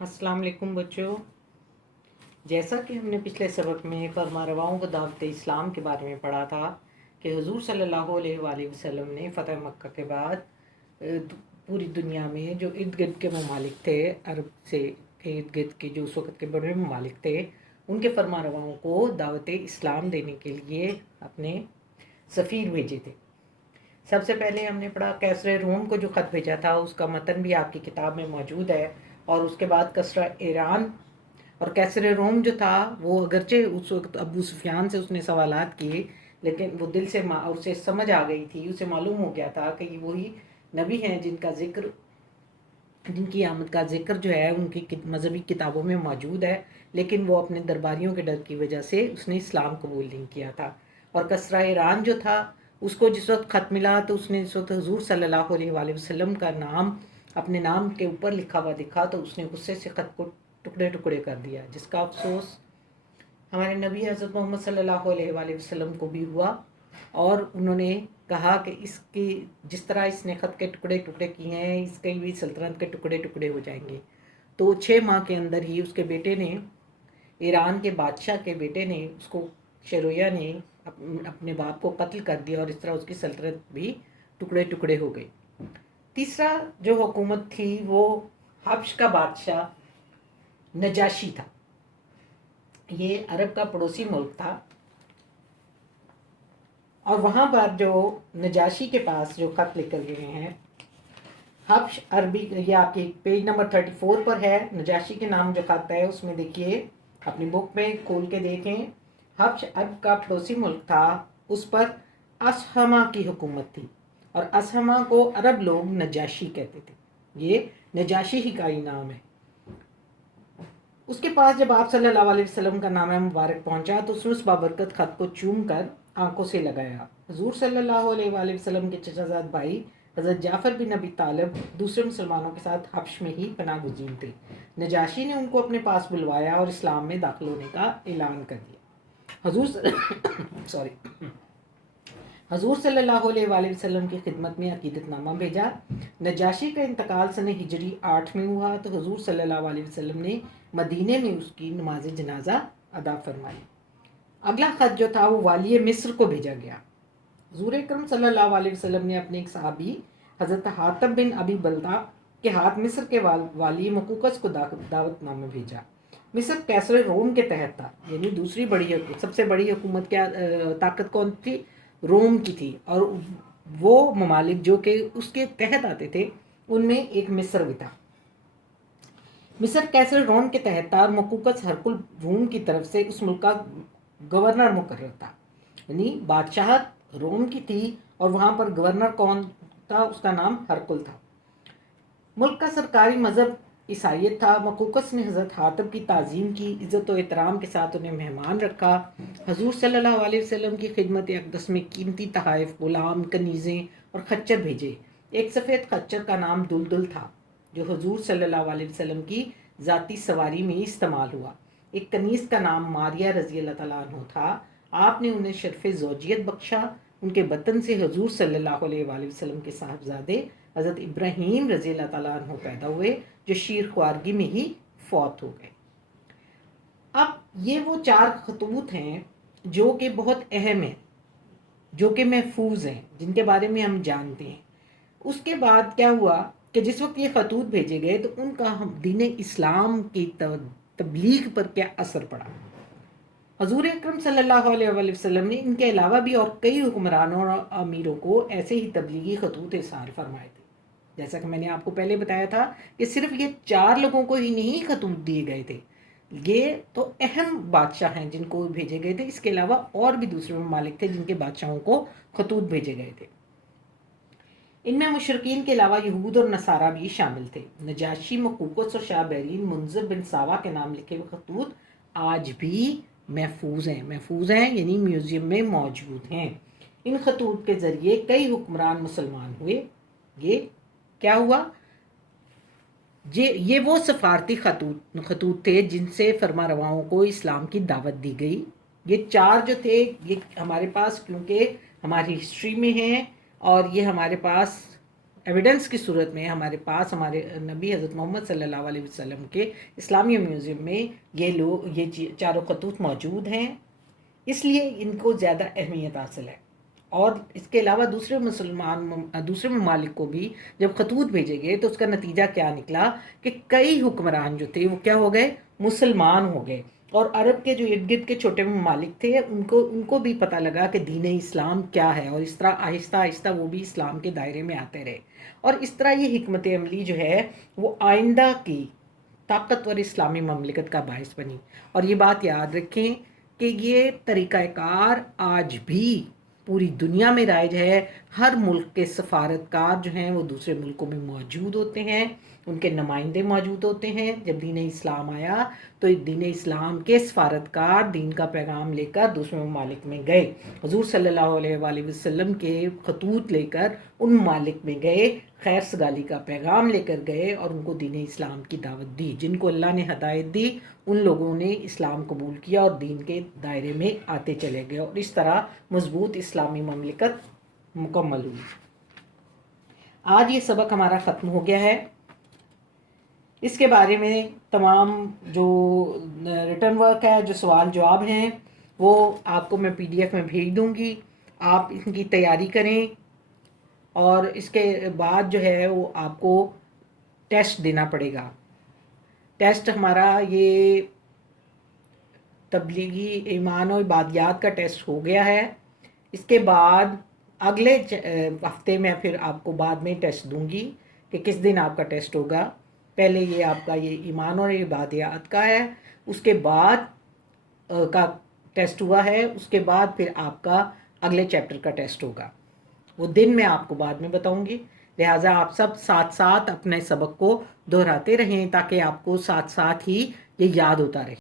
السلام علیکم بچوں، جیسا کہ ہم نے پچھلے سبق میں فرما رواؤں کو دعوت اسلام کے بارے میں پڑھا تھا کہ حضور صلی اللہ علیہ وآلہ وسلم نے فتح مکہ کے بعد پوری دنیا میں جو ارد گرد کے ممالک تھے، عرب سے ارد گرد کے جو اس وقت کے بڑے ممالک تھے، ان کے فرما رواؤں کو دعوت اسلام دینے کے لیے اپنے سفیر بھیجے تھے۔ سب سے پہلے ہم نے پڑھا کیسر روم کو جو خط بھیجا تھا، اس کا متن بھی آپ کی کتاب میں موجود ہے، اور اس کے بعد کسرا ایران اور کیسر روم جو تھا وہ اگرچہ اس وقت ابو سفیان سے اس نے سوالات کیے، لیکن وہ دل سے اسے سمجھ آ گئی تھی، اسے معلوم ہو گیا تھا کہ یہ وہی نبی ہیں جن کی آمد کا ذکر جو ہے ان کی مذہبی کتابوں میں موجود ہے، لیکن وہ اپنے درباریوں کے ڈر کی وجہ سے اس نے اسلام قبول نہیں کیا تھا۔ اور کسرا ایران جو تھا، اس کو جس وقت خط ملا تو اس نے اس وقت حضور صلی اللہ علیہ وآلہ وسلم کا نام اپنے نام کے اوپر لکھا ہوا دکھا تو اس نے غصے سے خط کو ٹکڑے ٹکڑے کر دیا، جس کا افسوس ہمارے نبی حضرت محمد صلی اللہ علیہ وآلہ وسلم کو بھی ہوا، اور انہوں نے کہا کہ اس کی جس طرح اس نے خط کے ٹکڑے ٹکڑے کیے ہیں، اس کی بھی سلطنت کے ٹکڑے ٹکڑے ہو جائیں گے۔ تو 6 ماہ کے اندر ہی اس کے بیٹے نے، ایران کے بادشاہ کے بیٹے نے، اس کو شرویہ نے اپنے باپ کو قتل کر دیا، اور اس طرح اس کی سلطنت بھی ٹکڑے ٹکڑے ہو گئی۔ تیسرا جو حکومت تھی وہ حبش کا بادشاہ نجاشی تھا۔ یہ عرب کا پڑوسی ملک تھا، اور وہاں پر جو نجاشی کے پاس جو خط لے کر گئے ہیں، حبش عربی، یہ آپ کے پیج نمبر 34 پر ہے، نجاشی کے نام جو خط ہے اس میں دیکھیے، اپنی بک میں کھول کے دیکھیں۔ حبش عرب کا پڑوسی ملک تھا، اس پر اسہمہ کی حکومت تھی، اور اسہمہ کو عرب لوگ نجاشی کہتے تھے، یہ نجاشی ہی کا ہی نام ہے۔ اس کے پاس جب آپ صلی اللہ علیہ وسلم کا نام مبارک پہنچا تو اس نے اس بابرکت خط کو چوم کر آنکھوں سے لگایا۔ حضور صلی اللہ علیہ وآلہ وسلم کے چچا زاد بھائی حضرت جعفر بن ابی طالب دوسرے مسلمانوں کے ساتھ حبش میں ہی پناہ گزین تھے۔ نجاشی نے ان کو اپنے پاس بلوایا اور اسلام میں داخل ہونے کا اعلان کر دیا۔ حضور صلی اللہ علیہ وآلہ وسلم کی خدمت میں عقیدت نامہ بھیجا۔ نجاشی کا انتقال سن ہجری 8 میں ہوا تو حضور صلی اللہ علیہ وسلم نے مدینے میں اس کی نماز جنازہ ادا فرمائی۔ اگلا خط جو تھا وہ والی مصر کو بھیجا گیا۔ حضور اکرم صلی اللہ علیہ وسلم نے اپنے ایک صحابی حضرت حاتب بن ابی بلتہ کے ہاتھ مصر کے والی مقوقس کو دعوت نامہ بھیجا۔ مصر کیسر روم کے تحت تھا، یعنی دوسری سب سے بڑی حکومت کیا طاقت کون تھی؟ روم کی تھی، اور وہ ممالک جو کہ اس کے تحت آتے تھے ان میں ایک مصر بھی تھا۔ مصر کیسر روم کے تحت تھا، اور مقوقس ہرقل روم کی طرف سے اس ملک کا گورنر مقرر تھا، یعنی بادشاہت روم کی تھی، اور وہاں پر گورنر کون تھا؟ اس کا نام ہرقل تھا۔ ملک کا سرکاری مذہب عیسائیت تھا۔ مقوقس نے حضرت حاتب کی تعظیم کی، عزت و احترام کے ساتھ انہیں مہمان رکھا۔ حضور صلی اللہ علیہ وسلم کی خدمت اقدس میں قیمتی تحائف، غلام، کنیزیں اور خچر بھیجے۔ ایک سفید خچر کا نام دلدل تھا، جو حضور صلی اللہ علیہ وسلم کی ذاتی سواری میں استعمال ہوا۔ ایک کنیز کا نام ماریہ رضی اللہ تعالیٰ عنہ تھا۔ آپ نے انہیں شرف زوجیت بخشا۔ ان کے بطن سے حضور صلی اللہ علیہ وآلہ وسلم کے صاحبزادے حضرت ابراہیم رضی اللہ تعالیٰ عنہ پیدا ہوئے، جو شیر خوارگی میں ہی فوت ہو گئے۔ اب یہ وہ 4 خطوط ہیں جو کہ بہت اہم ہیں، جو کہ محفوظ ہیں، جن کے بارے میں ہم جانتے ہیں۔ اس کے بعد کیا ہوا کہ جس وقت یہ خطوط بھیجے گئے تو ان کا دین اسلام کی تبلیغ پر کیا اثر پڑا؟ حضور اکرم صلی اللہ علیہ وآلہ وسلم نے ان کے علاوہ بھی اور کئی حکمرانوں اور امیروں کو ایسے ہی تبلیغی خطوط ارسال فرمائے تھے۔ جیسا کہ میں نے آپ کو پہلے بتایا تھا کہ صرف یہ 4 لوگوں کو ہی نہیں خطوط دیے گئے تھے، یہ تو اہم بادشاہ ہیں جن کو بھیجے گئے تھے، اس کے علاوہ اور بھی دوسرے ممالک تھے جن کے بادشاہوں کو خطوط بھیجے گئے تھے۔ ان میں مشرکین کے علاوہ یہود اور نصارہ بھی شامل تھے۔ نجاشی، مقوقس اور شاہ بیرین منذر بن ساوا کے نام لکھے ہوئے خطوط آج بھی محفوظ ہیں یعنی میوزیم میں موجود ہیں۔ ان خطوط کے ذریعے کئی حکمران مسلمان ہوئے۔ یہ کیا ہوا؟ یہ وہ سفارتی خطوط تھے جن سے فرما رواؤں کو اسلام کی دعوت دی گئی۔ یہ 4 جو تھے یہ ہمارے پاس کیونکہ ہماری ہسٹری میں ہیں، اور یہ ہمارے پاس ایویڈنس کی صورت میں ہمارے پاس ہمارے نبی حضرت محمد صلی اللہ علیہ وسلم کے اسلامیہ میوزیم میں یہ چاروں خطوط موجود ہیں، اس لیے ان کو زیادہ اہمیت حاصل ہے۔ اور اس کے علاوہ دوسرے ممالک کو بھی جب خطوط بھیجے گئے تو اس کا نتیجہ کیا نکلا کہ کئی حکمران جو تھے وہ کیا ہو گئے، مسلمان ہو گئے، اور عرب کے جو ارد گرد کے چھوٹے ممالک تھے ان کو بھی پتہ لگا کہ دین اسلام کیا ہے، اور اس طرح آہستہ آہستہ وہ بھی اسلام کے دائرے میں آتے رہے، اور اس طرح یہ حکمت عملی جو ہے وہ آئندہ کی طاقتور اسلامی مملکت کا باعث بنی۔ اور یہ بات یاد رکھیں کہ یہ طریقہ کار آج بھی پوری دنیا میں رائج ہے۔ ہر ملک کے سفارتکار جو ہیں وہ دوسرے ملکوں میں موجود ہوتے ہیں، ان کے نمائندے موجود ہوتے ہیں۔ جب دین اسلام آیا تو دین اسلام کے سفارتکار دین کا پیغام لے کر دوسرے ممالک میں گئے، حضور صلی اللہ علیہ وآلہ وسلم کے خطوط لے کر ان ممالک میں گئے، خیر سگالی کا پیغام لے کر گئے اور ان کو دین اسلام کی دعوت دی۔ جن کو اللہ نے ہدایت دی ان لوگوں نے اسلام قبول کیا اور دین کے دائرے میں آتے چلے گئے، اور اس طرح مضبوط اسلامی مملکت مکمل ہوئی۔ آج یہ سبق ہمارا ختم ہو گیا ہے۔ اس کے بارے میں تمام جو ریٹن ورک ہے، جو سوال جواب ہیں، وہ آپ کو میں PDF میں بھیج دوں گی، آپ ان کی تیاری کریں، اور اس کے بعد جو ہے وہ آپ کو ٹیسٹ دینا پڑے گا۔ ٹیسٹ ہمارا یہ تبلیغی ایمان و عبادیات کا ٹیسٹ ہو گیا ہے۔ اس کے بعد اگلے ہفتے میں پھر آپ کو بعد میں ٹیسٹ دوں گی کہ کس دن آپ کا ٹیسٹ ہوگا۔ پہلے یہ آپ کا یہ ایمان اور عبادیات کا ہے، اس کے بعد کا ٹیسٹ ہوا ہے، اس کے بعد پھر آپ کا اگلے چیپٹر کا ٹیسٹ ہوگا۔ وہ دن میں آپ کو بعد میں بتاؤں گی، لہٰذا آپ سب ساتھ ساتھ اپنے سبق کو دہراتے رہیں تاکہ آپ کو ساتھ ساتھ ہی یہ یاد ہوتا رہے۔